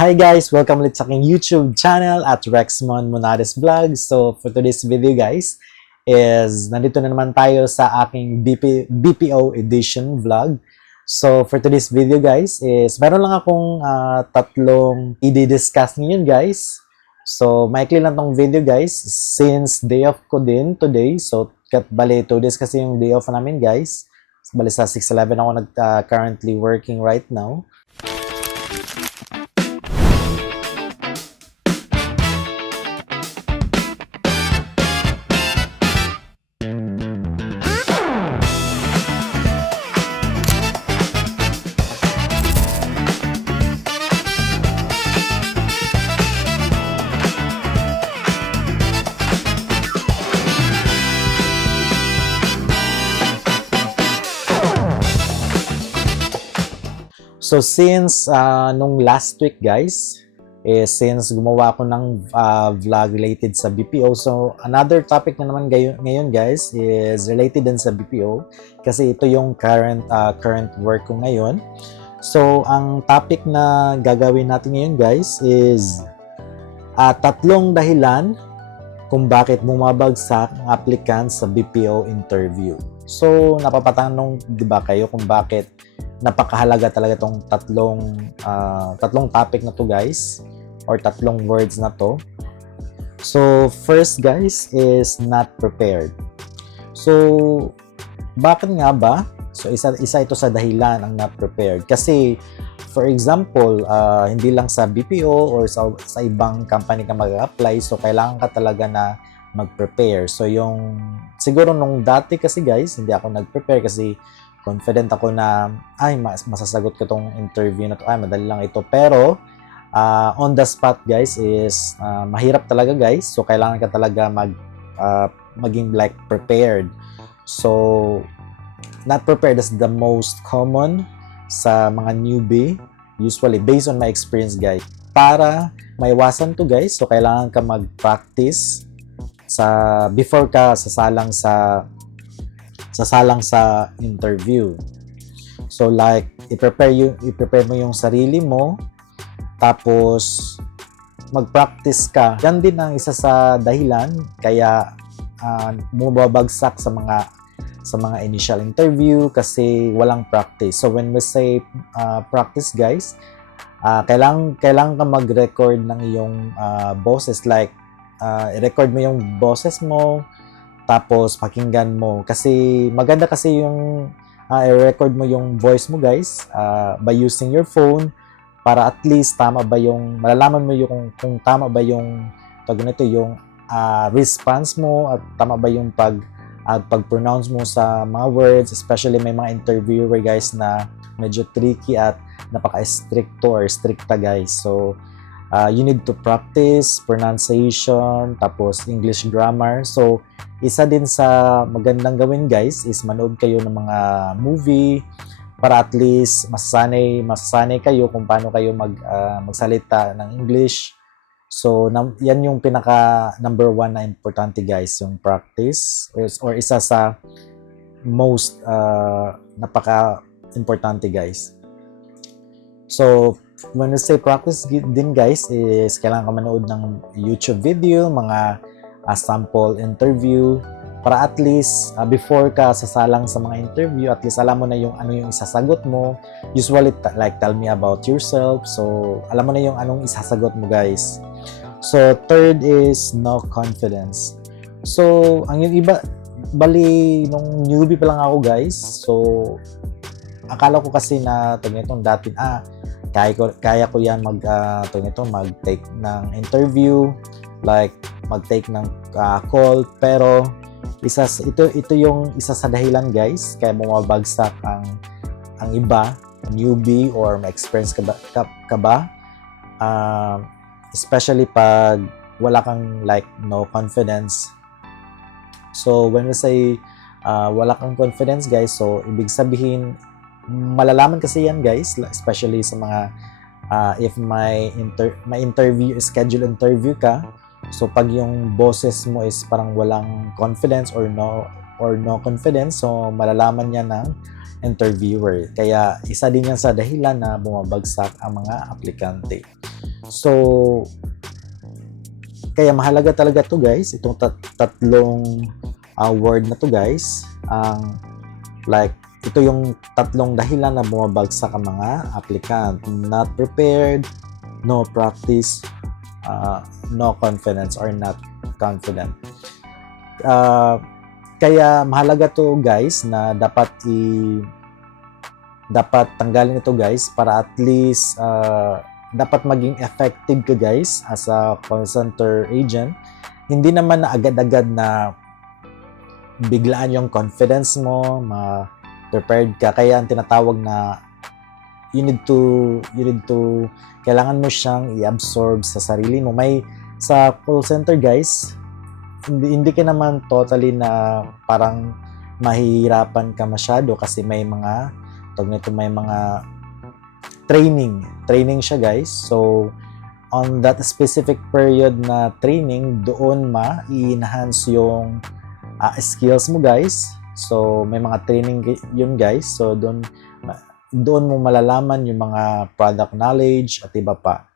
Hi guys! Welcome ulit sa aking YouTube channel at Rexmon Monades Vlog. So for today's video guys is nandito na naman tayo sa aking BPO edition vlog. So for today's video guys is meron lang akong tatlong i-discuss ngayon guys. So maikli lang tong video guys since day off ko din today. So bali 2 days kasi yung day off namin guys. Bali sa 6-11 ako currently working right now. So since nung last week guys, since gumawa ako ng vlog related sa BPO, so another topic na naman ngayon guys is related din sa BPO kasi ito yung current work ko ngayon. So ang topic na gagawin natin ngayon guys is tatlong dahilan kung bakit bumabagsak ang applicant sa BPO interview. So napapatanong 'di ba kayo kung bakit napakahalaga talaga tong tatlong topic na to guys or tatlong words na to. So first guys is not prepared. So bakit nga ba? So isa ito sa dahilan ang not prepared kasi for example, hindi lang sa BPO or sa ibang company ka mag-apply, so kailangan ka talaga na mag-prepare. So yung siguro nung dati kasi guys, hindi ako nag-prepare kasi confident ako na masasagot ko tong interview na to, madali lang ito. Pero on the spot guys is mahirap talaga guys. So kailangan ka talaga maging like prepared. So not prepared is the most common sa mga newbie usually based on my experience guys. Para maiwasan to guys, so kailangan ka mag-practice before ka sasalang sa interview. So like i-prepare mo yung sarili mo, tapos mag-practice ka. Yan din ang isa sa dahilan kaya bumabagsak sa mga initial interview kasi walang practice. So when we say practice guys, kailangan ka mag-record ng iyong boses, like i-record mo yung boses mo, tapos pakinggan mo kasi maganda kasi yung i-record mo yung voice mo guys by using your phone para at least tama ba yung malalaman mo yung kung tama ba yung yung response mo at tama ba yung pag-pronounce mo sa mga words, especially may mga interviewer guys na medyo tricky at napaka-stricto or stricta guys. So you need to practice pronunciation, tapos English grammar. So isa din sa magandang gawin guys is manood kayo ng mga movie para at least masasanay kayo kung paano kayo magsalita ng English. So yan yung pinaka number 1 na importante guys, yung practice or isa sa most napaka importante guys. So when we say practice din guys is kailangan ka manood ng YouTube video, mga sample interview para at least before ka sasalang sa mga interview, at least alam mo na yung ano yung isasagot mo. Usually like tell me about yourself, so alam mo na yung anong isasagot mo guys. So third is no confidence. So ang yung iba, bali nung newbie pa lang ako guys, so akala ko kasi na itong dati kaya ko yan mag-take ng interview, like mag-take ng call, pero ito yung isa sa dahilan guys kaya bumabagsak ang iba, newbie or may experience ka ba, especially pag wala kang like no confidence. So when we say wala kang confidence guys, so ibig sabihin malalaman kasi yan guys, especially sa mga if may schedule interview ka. So pag yung boses mo is parang walang confidence or no confidence, so malalaman niya ng interviewer. Kaya isa din yan sa dahilan na bumabagsak ang mga aplikante. So, kaya mahalaga talaga to guys, itong tatlong word na to guys. Like, ito yung tatlong dahilan na bumabagsak ang mga applicant. Not prepared, no practice, no confidence, or not confident. Kaya mahalaga to guys na dapat tanggalin ito guys para at least dapat maging effective ka guys as a call center agent. Hindi naman na agad-agad na biglaan yung confidence mo, prepared ka. Kaya ang tinatawag na you need to kailangan mo siyang i-absorb sa sarili mo. Sa call center guys, hindi ka naman totally na parang mahihirapan ka masyado kasi may mga training siya guys. So on that specific period na training, doon i-enhance yung skills mo guys. So may mga training yun guys. So doon mo malalaman yung mga product knowledge at iba pa.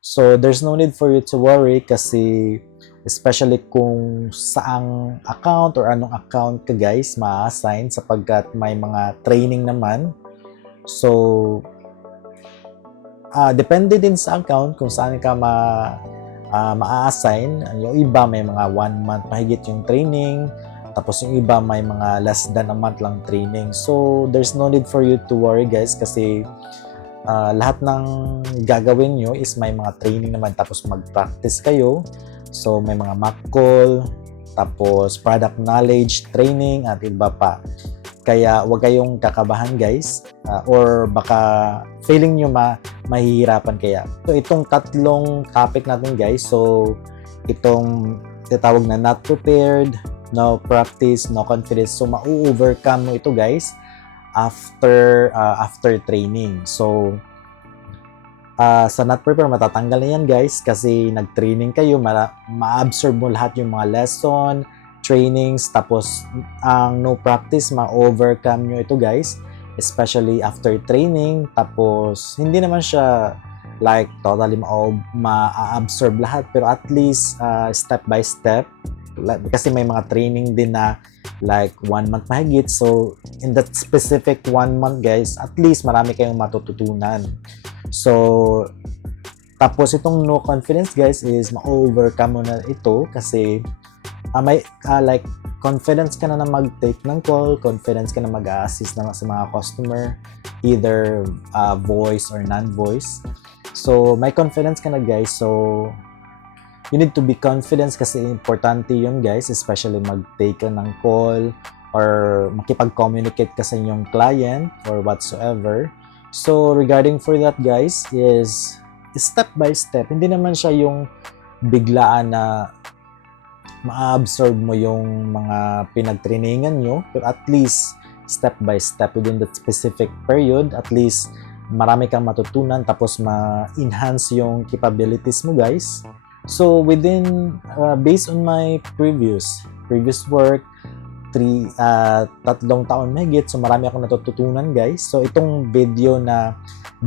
So there's no need for you to worry kasi especially kung saang account or anong account ka guys ma-assign sapagkat may mga training naman. So depende din sa account kung saan ka ma-assign. Yung iba may mga 1 month mahigit yung training, tapos yung iba may mga less than a month lang training. So there's no need for you to worry guys kasi lahat ng gagawin nyo is may mga training naman, tapos mag-practice kayo. So may mga mock call, tapos product knowledge training at iba pa. Kaya huwag kayong kakabahan guys, or baka feeling nyo mahihirapan kaya. So itong tatlong topic natin guys, so itong tinatawag na not prepared, no practice, no confidence, so ma-overcome mo ito guys after training. So sa not prepare, matatanggal na yan guys kasi nag-training kayo, ma-absorb mo lahat yung mga lesson, trainings, tapos ang no practice, ma-overcome nyo ito guys, especially after training. Tapos hindi naman siya like totally ma-absorb lahat, pero at least step by step, kasi may mga training din na like 1 month mahigit. So in that specific 1 month guys, at least marami kayong matututunan. So tapos itong no confidence guys is ma-overcome mo na ito kasi may like confidence ka na mag-take ng call, confidence ka na mag-assist na sa mga customer, either voice or non-voice. So may confidence ka na guys, so you need to be confident kasi importante yun guys, especially mag-take ka ng call or makipag-communicate ka sa inyong client or whatsoever. So regarding for that guys is step by step. Hindi naman siya yung biglaan na ma-absorb mo yung mga pinag-trainingan nyo, pero at least step by step within that specific period, at least marami kang matutunan, tapos ma-enhance yung capabilities mo guys. So within based on my previous work, 3 taon mahigit, so marami akong natututunan guys. So itong video na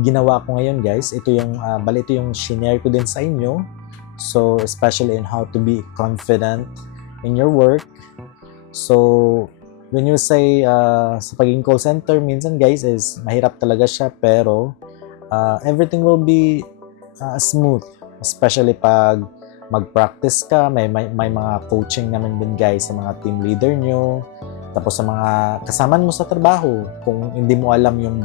ginawa ko ngayon guys, ito yung shinare ko din sa inyo. So especially in how to be confident in your work. So when you say sa pagiging call center, minsan guys is mahirap talaga siya, pero everything will be smooth, especially pag mag-practice ka. May mga coaching naman din guys sa mga team leader nyo, tapos sa mga kasama mo sa trabaho. Kung hindi mo alam yung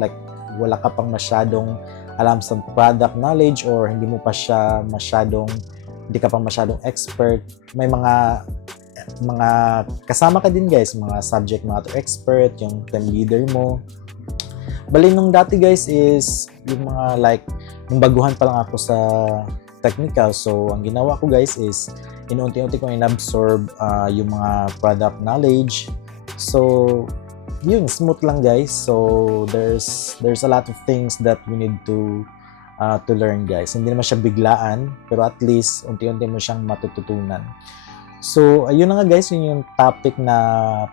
like wala ka pang masyadong alam sa product knowledge, or hindi ka pang masyadong expert, may mga kasama ka din guys, mga subject matter expert, yung team leader mo. Bali nung dati guys is yung mga like nung baguhan pa lang ako sa technical, so ang ginawa ko guys is inunti-unti ko in-absorb yung mga product knowledge. So yun, smooth lang guys. So there's a lot of things that we need to learn guys. Hindi naman siya biglaan, pero at least unti-unti mo siyang matututunan. So ayun na nga guys, yun yung topic na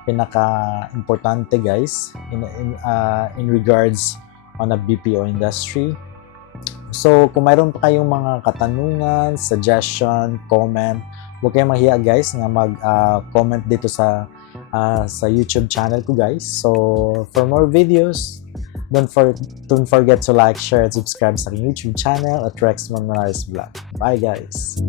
pinaka-importante guys in regards on a BPO industry. So, kung mayroon pa kayong mga katanungan, suggestion, comment, huwag kayong mahiya guys na mag-comment dito sa YouTube channel ko guys. So, for more videos, don't forget to like, share, and subscribe sa aking YouTube channel at Rex Manmares Vlog. Bye guys!